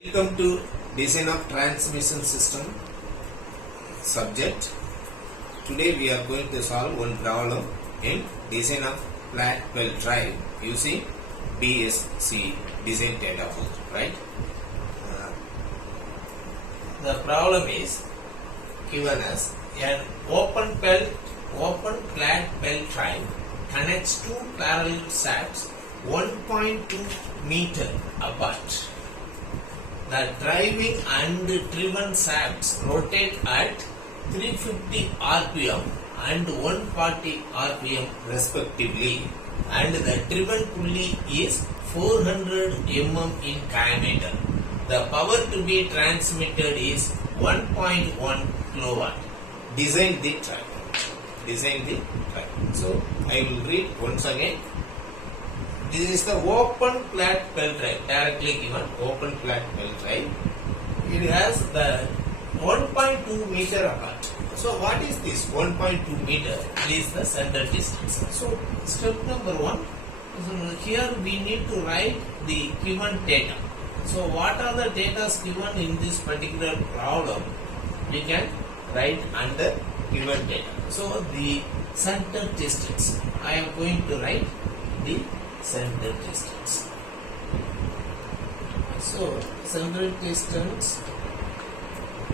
Welcome to Design of Transmission System subject. Today we are going to solve one problem in Design of Flat Belt Drive using PSG Design data book, right? The problem is given as an open flat belt drive connects two parallel shafts 1.2 meter apart. The driving and driven shafts rotate at 350 rpm and 140 rpm respectively, and the driven pulley is 400 mm in diameter. The power to be transmitted is 1.1 kilowatt. Design the drive. So I will read once again. This is the open flat belt drive, directly given open flat belt drive. It has the 1.2 meter apart. So what is this 1.2 meter? It is the center distance. So step number 1, here we need to write the given data. So what are the data given in this particular problem? We can write under given data. So the center distance, I am going to write the center distance. So center distance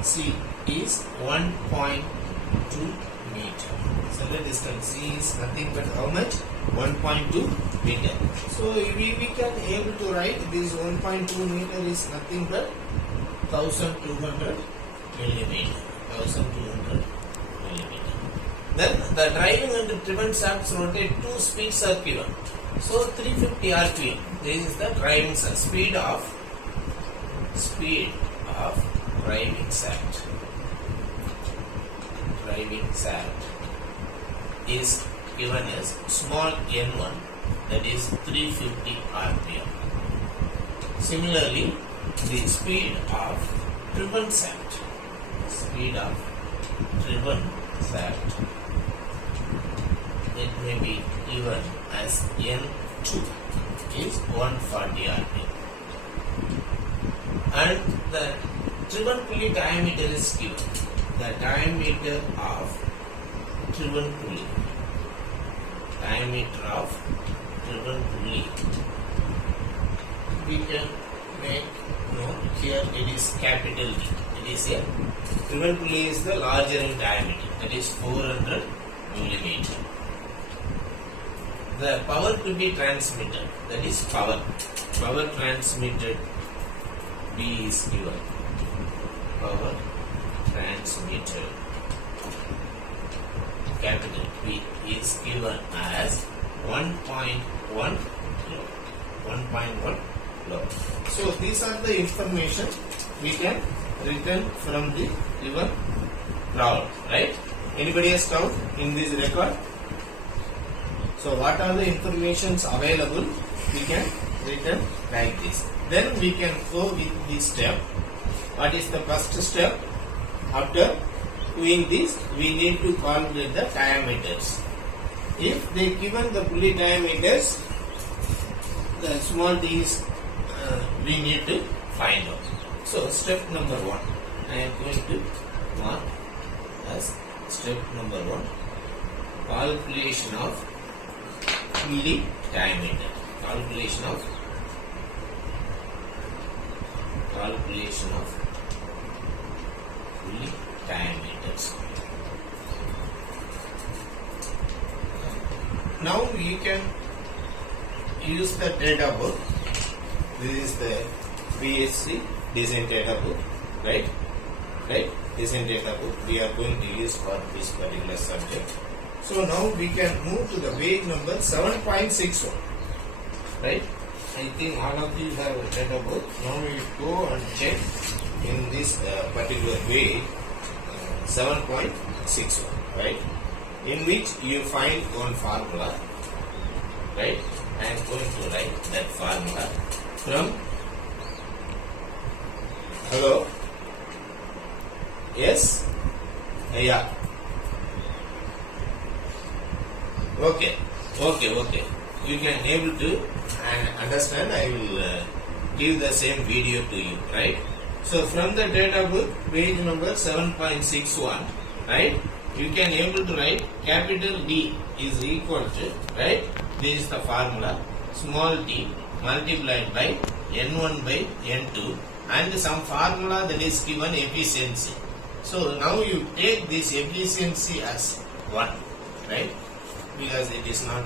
C is 1.2 meter. Center distance C is nothing but how much? 1.2 meter. So we can able to write this 1.2 meter is nothing but 1200 millimeter. 1200 millimeter. Then the driving and driven shafts rotate, two speeds are given. So 350 rpm. This is the driving shaft, speed of driving shaft. Driving shaft is given as small n1, that is 350 rpm. Similarly, the speed of driven shaft, it may be given as N2 is 140 rpm, and the driven pulley diameter is given. The diameter of driven pulley, we can make here it is capital D. It is a driven pulley is the larger in diameter, that is 400 millimeter. The power to be transmitted, that is power transmitted, B is given. Power transmitted, capital P is given as 1.1 kilowatt. So these are the information we can return from the given problem, right? Anybody has doubt in this record? So what are the informations available? We can return like this. Then we can go with this step. What is the first step? After doing this, we need to calculate the diameters. If they given the pulley diameters, the small d is we need to find out. So step number 1, I am going to mark as step number 1, calculation of pulley diameter. Calculation of pulley diameters. Now you can use the data book. This is the PSG Design data book, right? Design data book we are going to use for this particular subject. So now we can move to the page number 7.61, right? I think all of you have a data book. Now we go and check in this particular page 7.61, right? In which you find one formula, right? I am going to write that formula from hello. Yes? Yeah. Okay. You can able to understand. I will give the same video to you, right? So from the data book, page number 7.61, right? You can able to write capital D is equal to, right? This is the formula, small t multiplied by N1 by N2 and some formula that is given efficiency. So now you take this efficiency as 1, right? Because it is not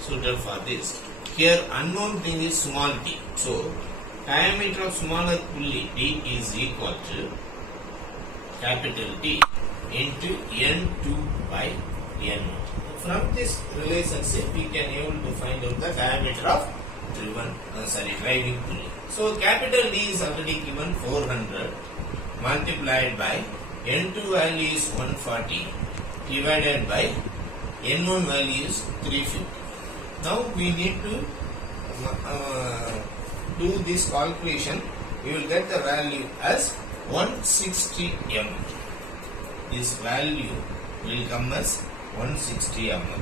suited for this. Here unknown thing is small t. So diameter of smaller pulley D is equal to capital T into N2 by N1. From this relationship, we can able to find out the diameter of driving pulley. So capital D is already given 400 multiplied by N2 value is 140 divided by N1 value is 350. Now we need to do this calculation. We will get the value as 160 mm. This value will come as 160 mm.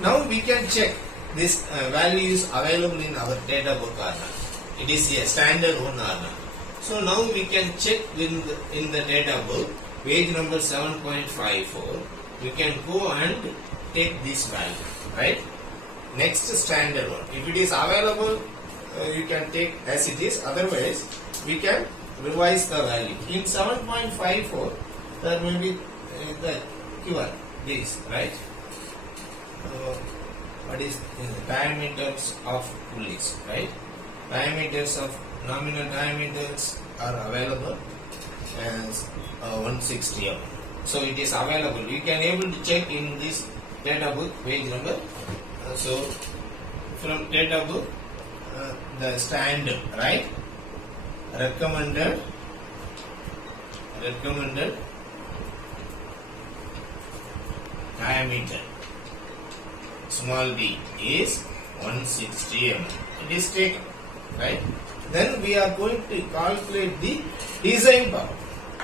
Now we can check this value is available in our data book or not. It is a standard one or not. So now we can check in the data book, page number 7.54. We can go and take this value, right? Next standard one. If it is available, you can take as it is. Otherwise, we can revise the value. In 7.54, there will be the given this, right? What is diameters of pulleys, right? Diameters of nominal diameters are available as 160 mm. So it is available. You can able to check in this data book page number. So from data book, the standard, right? Recommended diameter small d is 160 mm. It is taken, right? Then we are going to calculate the design power.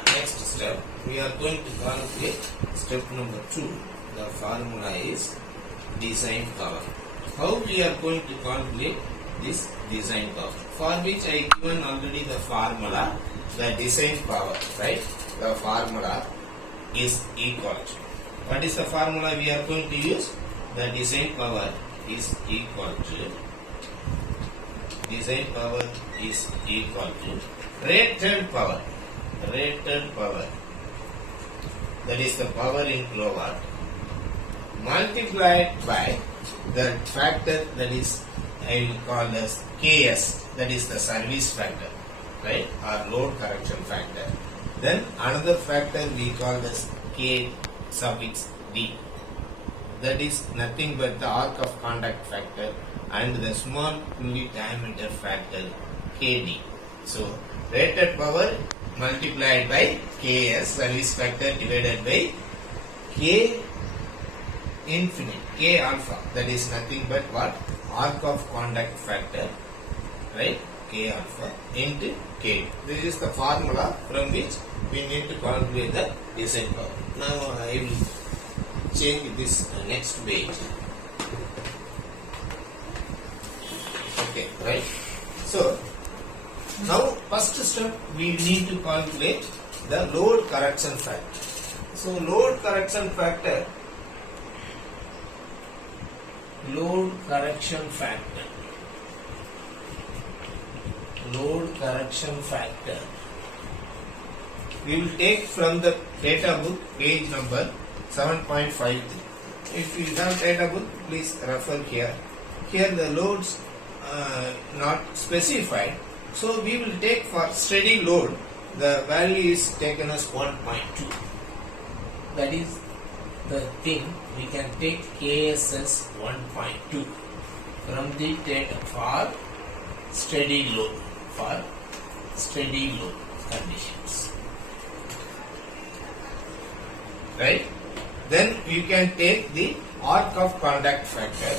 Next step, we are going to calculate step number 2. The formula is design power. How we are going to calculate this design power? For which I given already the formula, the design power, right? The formula is equal to. What is the formula we are going to use? The design power is equal to rated power, that is the power in kilowatt, multiplied by the factor that is I will call as KS, that is the service factor, right, or load correction factor. Then another factor we call as K suffix D, that is nothing but the arc of contact factor, and the small pulley diameter factor KD. So rated power multiplied by KS service factor divided by K infinite, K alpha, that is nothing but what? Arc of contact factor, right? K alpha into K. This is the formula from which we need to calculate the design power. Now I will change this next page. Okay, right? So now first step we need to calculate the load correction factor. So load correction factor load correction factor we will take from the data book page number 7.53. If you have data book, please refer here. Here the loads not specified, so we will take for steady load, the value is taken as 1.2. That is the thing, we can take KS as 1.2 from the data for steady load conditions, right? Then you can take the arc of contact factor,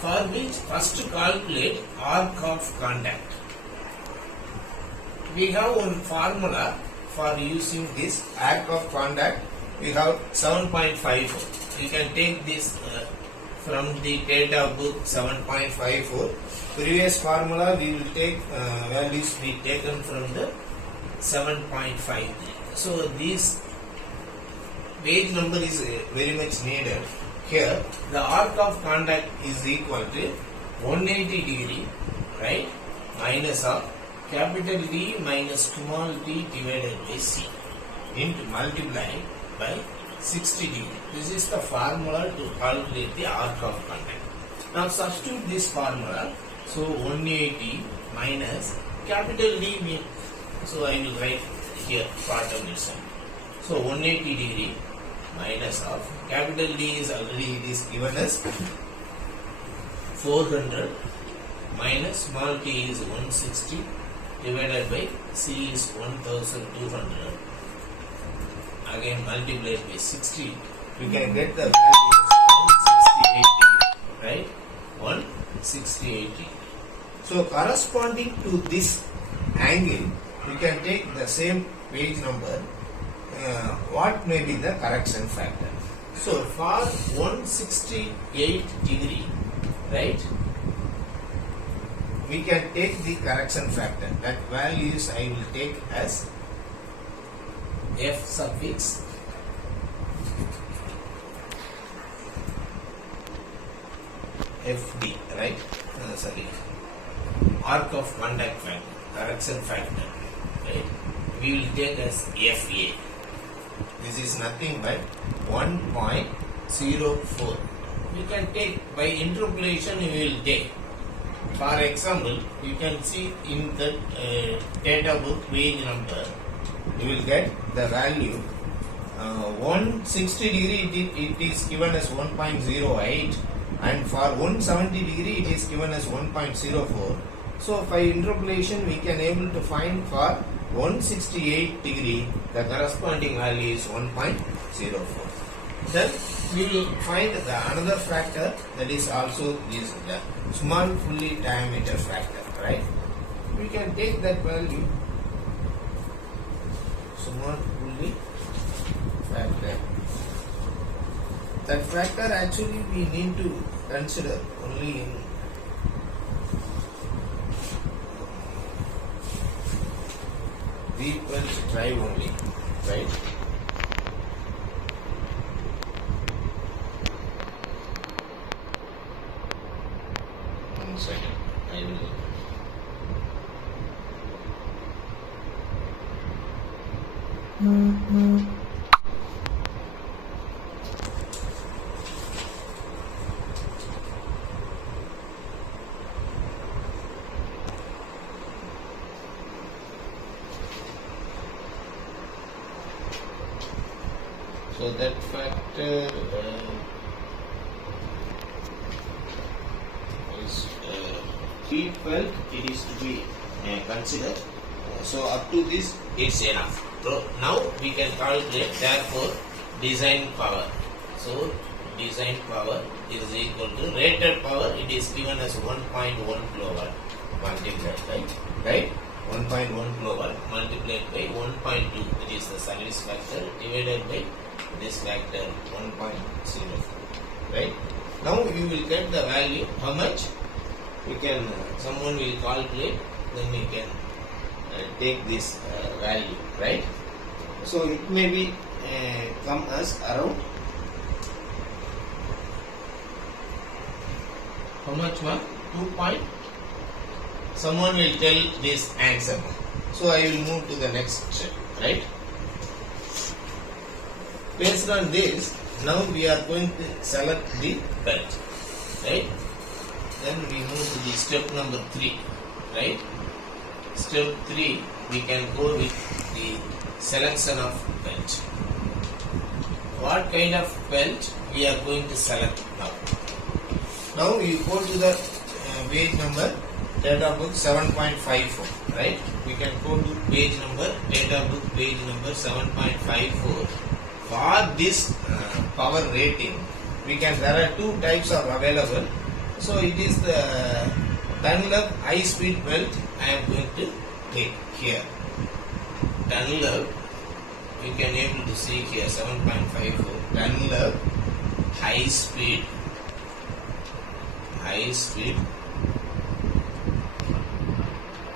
for which first calculate arc of contact. We have one formula for using this arc of contact. We have 7.54. You can take this from the data book 7.54. Previous formula we will take values be taken from the 7.5. So this page number is very much needed. Here the arc of contact is equal to 180 degree, right, minus of capital D minus small d divided by C into multiplied by 60 degree. This is the formula to calculate the arc of contact. Now substitute this formula. So 180 minus capital D means, so I will write here part of this one. So 180 degree minus of capital D is already it is given as 400 minus small t is 160 divided by C is 1200. Again multiplied by 60, you can get the value as 168 degree, right? 168 degree. So corresponding to this angle, you can take the same page number. What may be the correction factor? So for 168 degree, right, we can take the correction factor. That values I will take as F suffix FD, right? Sorry, arc of contact factor, correction factor, right? We will take as FA. This is nothing but 1.04. We can take by interpolation. We will take. For example, you can see in the data book page number, you will get the value 160 degree it is given as 1.08, and for 170 degree it is given as 1.04. So by interpolation we can able to find for 168 degree the corresponding value is 1.04. Then we will find the another factor, that is also this the small fully diameter factor, right? We can take that value, small fully factor. That factor actually we need to consider only in V12 drive only, right? One second, I will. So that factor is P12, it is to be considered. So up to this it's enough. So now we can calculate therefore design power. So design power is equal to rated power, it is given as 1.1 kilowatt multiplied by, right? 1.1 kilowatt multiplied by 1.2, which is the service factor, divided by this factor 1.04, right? Now you will get the value how much. We can someone will calculate, then we can take this value, right? So it may be come as around how much one 2 point. Someone will tell this answer. So I will move to the next step, right? Based on this, now we are going to select the belt, right? Then we move to the step number 3, right? Step 3, we can go with the selection of belt. What kind of belt we are going to select now? Now you go to the page number data book 7.54, right? We can go to page number data book page number 7.54. For this power rating, there are two types of available. So it is the Dunlop high speed belt I am going to take here. Dunlop, you can able to see here 7.54 Dunlop high speed high speed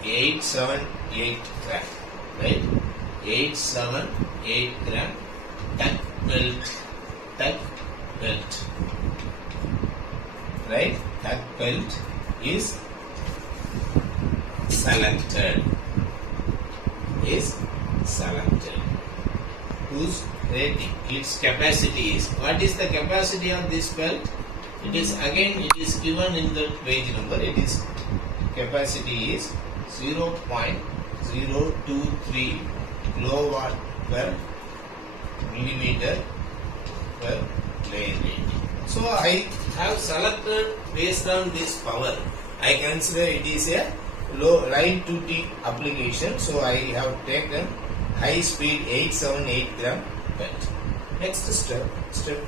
878 gram, right? 878 gram tuck belt, right? Tuck belt is selected. Whose rating? Its capacity is. What is the capacity of this belt? It is given in the page number. It is capacity is 0.023 kilowatt per millimeter per layer rating. So I have selected based on this power. I consider it is a light duty application. So I have taken high speed 878 gram belt. Next step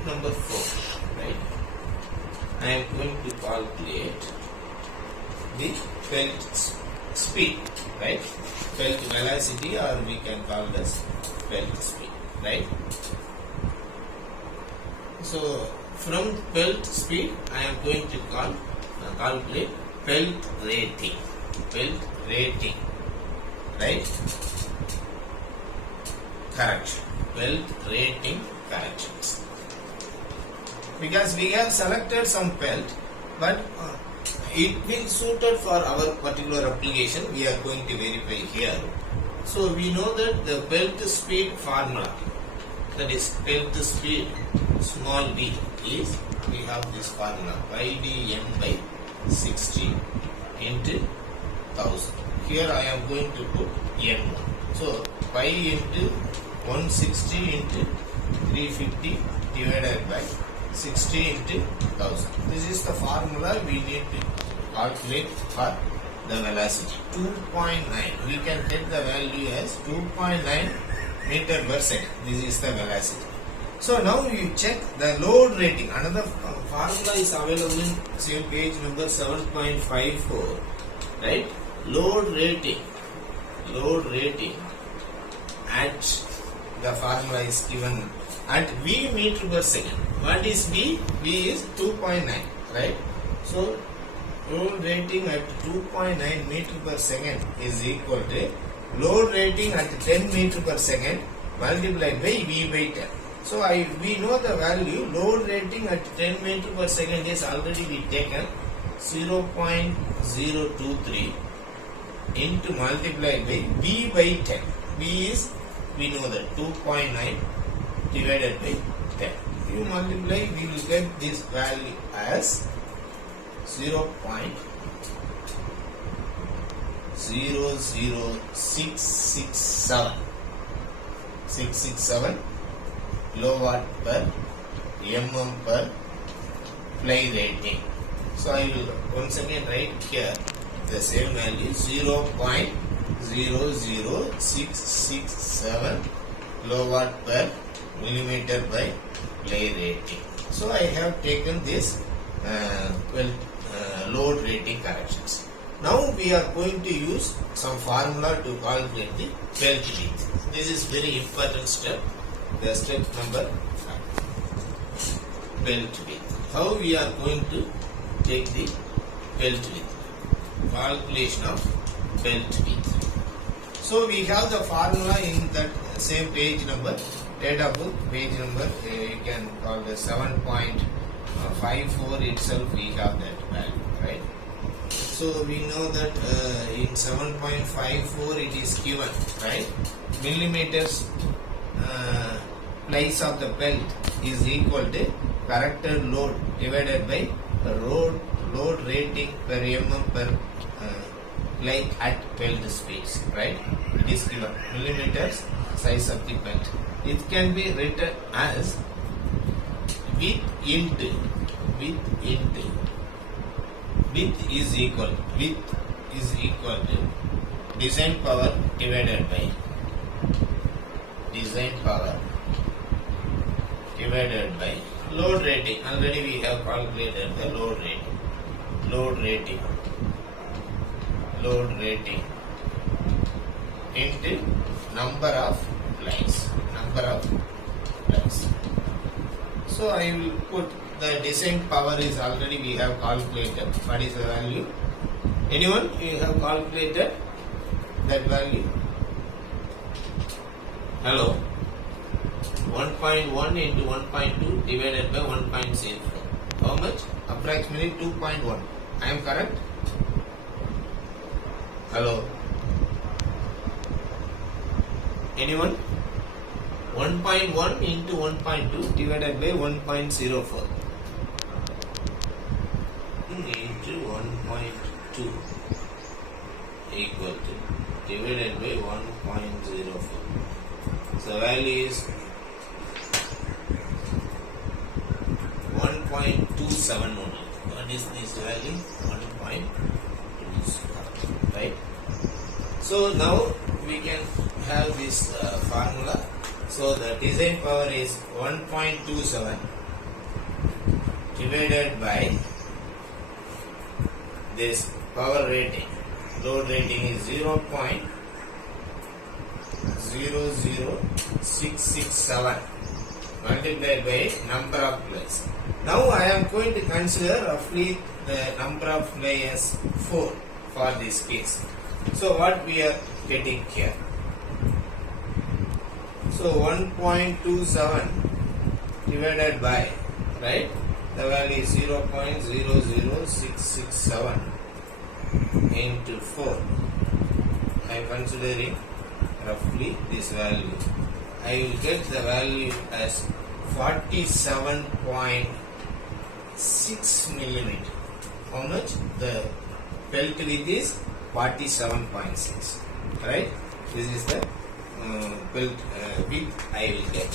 number 4. Right. I am going to calculate the belt speed, right? Belt velocity, or we can call this belt speed, right? So from belt speed, I am going to calculate belt rating, right? Correction, belt rating corrections. Because we have selected some belt, but it will suited for our particular application. We are going to verify here. So we know that the belt speed formula, that is belt speed small b, is, we have this formula ydn by 60 into 1000. Here I am going to put m1. So pi into 160 into 350 divided by 60 into 1000. This is the formula we need to calculate for the velocity. 2.9. We can take the value as 2.9 meter per second. This is the velocity. So now you check the load rating. Another formula is available in same page number 7.54. Right? Load rating at the formula is given at V meter per second. What is V? V is 2.9, right? So load rating at 2.9 meter per second is equal to load rating at 10 meter per second multiplied by V by 10. So we know the value. Load rating at 10 meter per second is already we taken 0.023 into multiplied by V by 10. V is, we know that 2.9 divided by 10. You multiply, we will get this value as 0.00667 kilowatt per mm per fly rating. So I will once again write here the same value, 0.00667 kilowatt per millimeter by fly rating. So I have taken this load rating corrections. Now we are going to use some formula to calculate the belt width. This is very important step. The step number 5. Belt width. How we are going to take the belt width? Calculation of belt width. So we have the formula in that same page number. Data book page number, you can call the 7.54 itself, we have that value, right? So we know that in 7.54 it is given, right? Millimeters place of the belt is equal to corrected load divided by load rating per mm per like at belt speeds, right? It is given millimeters size of the belt. It can be written as width is equal to design power divided by load rating. Already we have calculated the load rating into number of lines. So I will put the design power is already we have calculated. What is the value? Anyone? You have calculated that value? Hello? 1.1 into 1.2 divided by 1.04. How much? Approximately 2.1. I am correct? Hello? Anyone? 1.1 into 1.2 divided by 1.04 into 1.2 equal to divided by 1.04. So value is 1.27 only. What is this value? 1.27, right? So now we can have this formula. So the design power is 1.27 divided by this power rating. Load rating is 0.00667 multiplied by number of players. Now I am going to consider roughly the number of players 4 for this case. So what we are getting here? So 1.27 divided by, right? The value is 0.00667 into 4. I am considering roughly this value. I will get the value as 47.6 millimeter. How much? The pelt width is 47.6. Right? This is the pelt width I will get.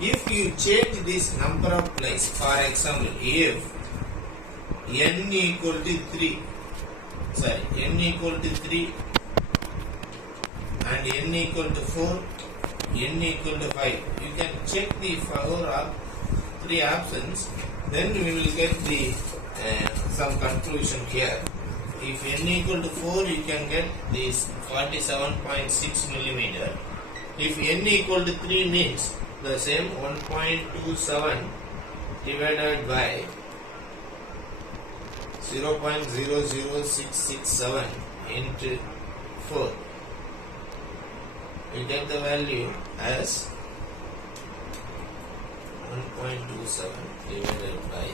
If you change this number of plays, for example, if n equal to 3 and n equal to 4, n equal to 5, you can check the 3 options, then we will get the some conclusion here. If n equal to 4, you can get this 47.6 millimeter. If n equal to 3 means the same 1.27 divided by 0.00667 into 4. We get the value as 1.27 divided by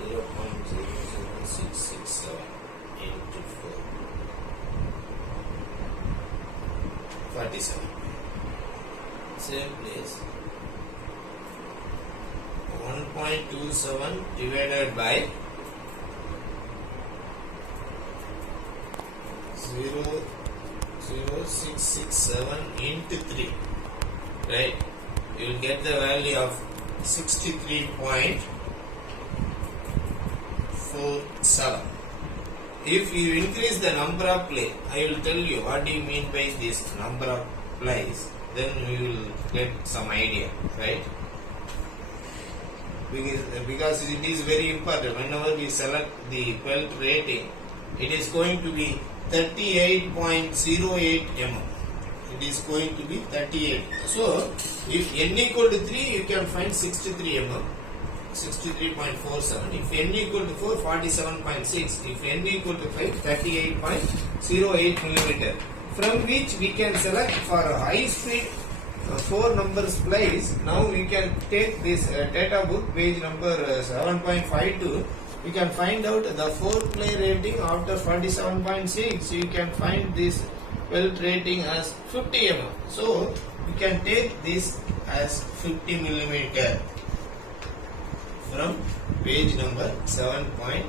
0.00667 into 4. 47. Same place. 1.27 divided by 0.00667 into 3. Right? You will get the value of 63.47. If you increase the number of play, I will tell you what do you mean by this number of plays, then we will get some idea, right? Because it is very important. Whenever we select the pelt rating, it is going to be 38.08 mm. It is going to be 38. So, if n equal to 3, you can find 63 mm, 63.47. If n equal to 4, 47.6. If n equal to 5, 38.08 millimeter. From which we can select for a high speed 4 numbers place. Now we can take this data book page number 7.52. You can find out the 4 play rating after 47.6. You can find this pelt rating as 50 mm. So we can take this as 50 millimeter from page number 7.52.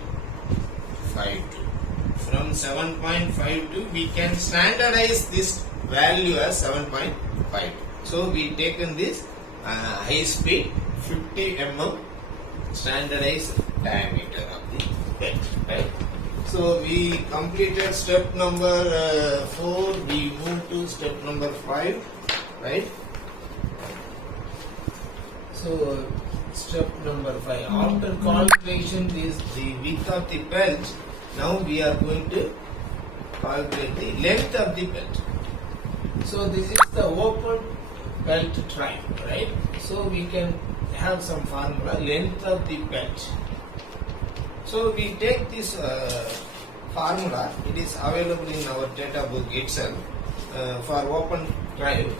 From 7.52 we can standardize this value as 7.52. So we taken this high speed 50 mm standardized diameter of the pelt, right? So we completed step number 4, we move to step number 5, right? So step number 5, after calculation is the width of the pelt, now we are going to calculate the length of the pelt. So this is the open pelt tribe, right? So we can have some formula, length of the belt. So we take this formula, it is available in our data book itself for open drive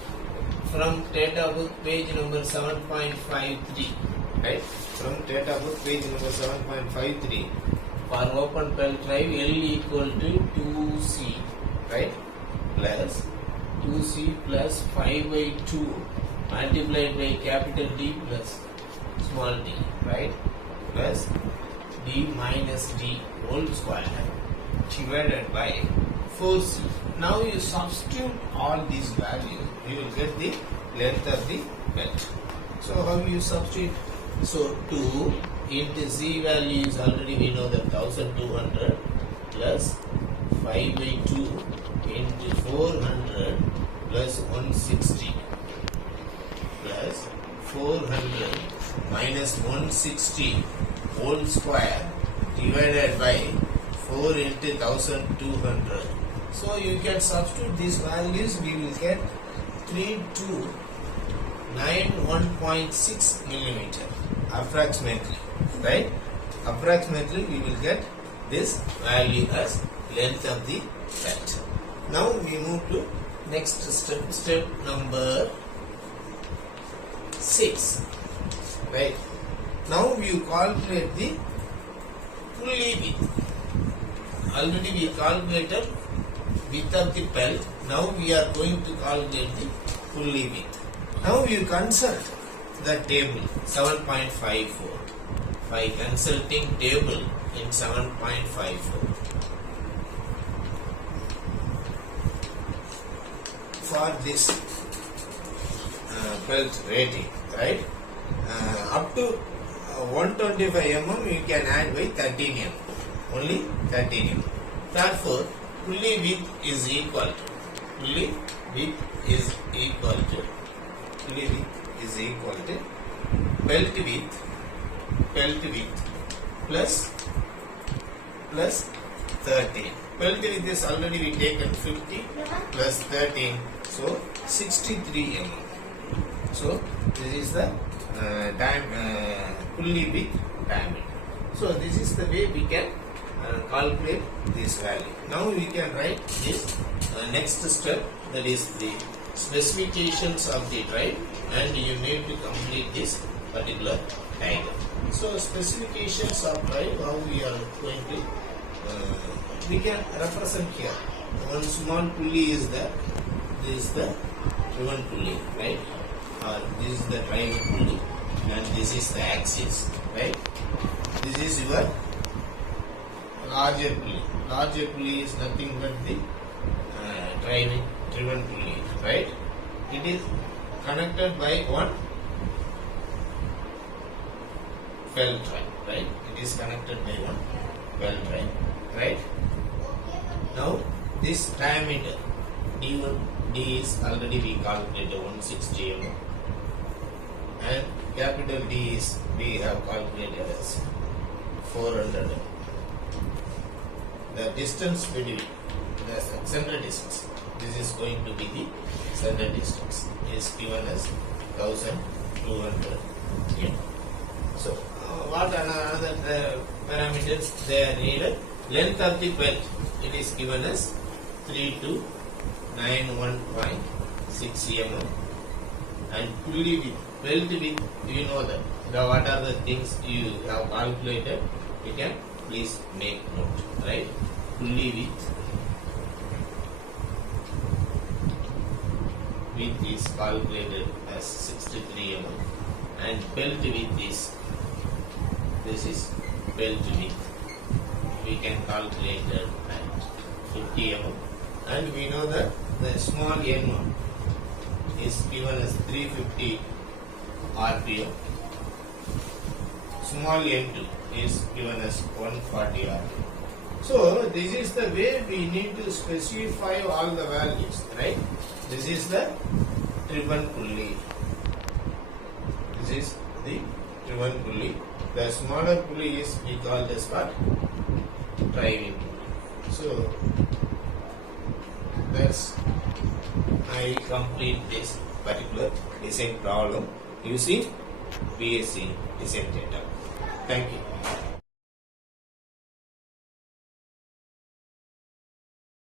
from data book page number 7.53, right? From data book page number 7.53 for open belt drive L equal to 2C, right? Plus 2C plus 5 by 2 multiplied by capital D plus small d, right? Plus D minus D whole square divided by 4C. Now you substitute all these values, you will get the length of the belt. So how you substitute? So 2 into C value is already we know that 1200 plus 5 by 2 into 400 plus 160 plus 400 minus 160 whole square divided by 4 into 1200. So you can substitute these values, we will get 3291.6 millimeter approximately, right? Approximately we will get this value as length of the belt. Now we move to next step number 6, right? Now we calculate the pulley width. Already we calculated width of the belt. Now we are going to calculate the pulley width. Now you consult the table 7.54 by consulting table in 7.54. For this belt rating, right? Up to 125 mm you can add by 13 mm, only 13 mm. Therefore, pulley width is equal to belt width plus 13. Belt width is already we taken 50 plus 13, so 63 mm. So this is the pulley width diameter. So this is the way we can calculate this value. Now we can write this next step, that is the specifications of the drive, and you need to complete this particular diagram. So specifications of drive, how we are going to we can represent here. One small pulley is there. This is the driven pulley, right? Or this is the drive pulley, and this is the axis, right? This is your larger pulley. Larger pulley is nothing but the driven pulley, right? It is connected by one belt drive, right? It is connected by one belt drive, right? Now this diameter D1, D is already we calculated 160 mm, and capital D is we have calculated as 400 mm. The distance between the center distance, this is going to be the center distance, is given as 1200 mm. So what another parameters they are needed? Length of the belt, it is given as 3291.6 mm, and pulley width, belt width, you know that. What are the things you have calculated? You can please make note, right? Pulley width is calculated as 63 mm, and belt width is, this is belt width, we can calculate that at 50 mm, and we know that the small n1 is given as 350 rpm, small n2 is given as 140 rpm. So this is the way we need to specify all the values, right? This is the driven pulley. This is the driven pulley. The smaller pulley is we call this what? Driving pulley. So that's I complete this particular design problem. You see, BSc Design Data. Thank you.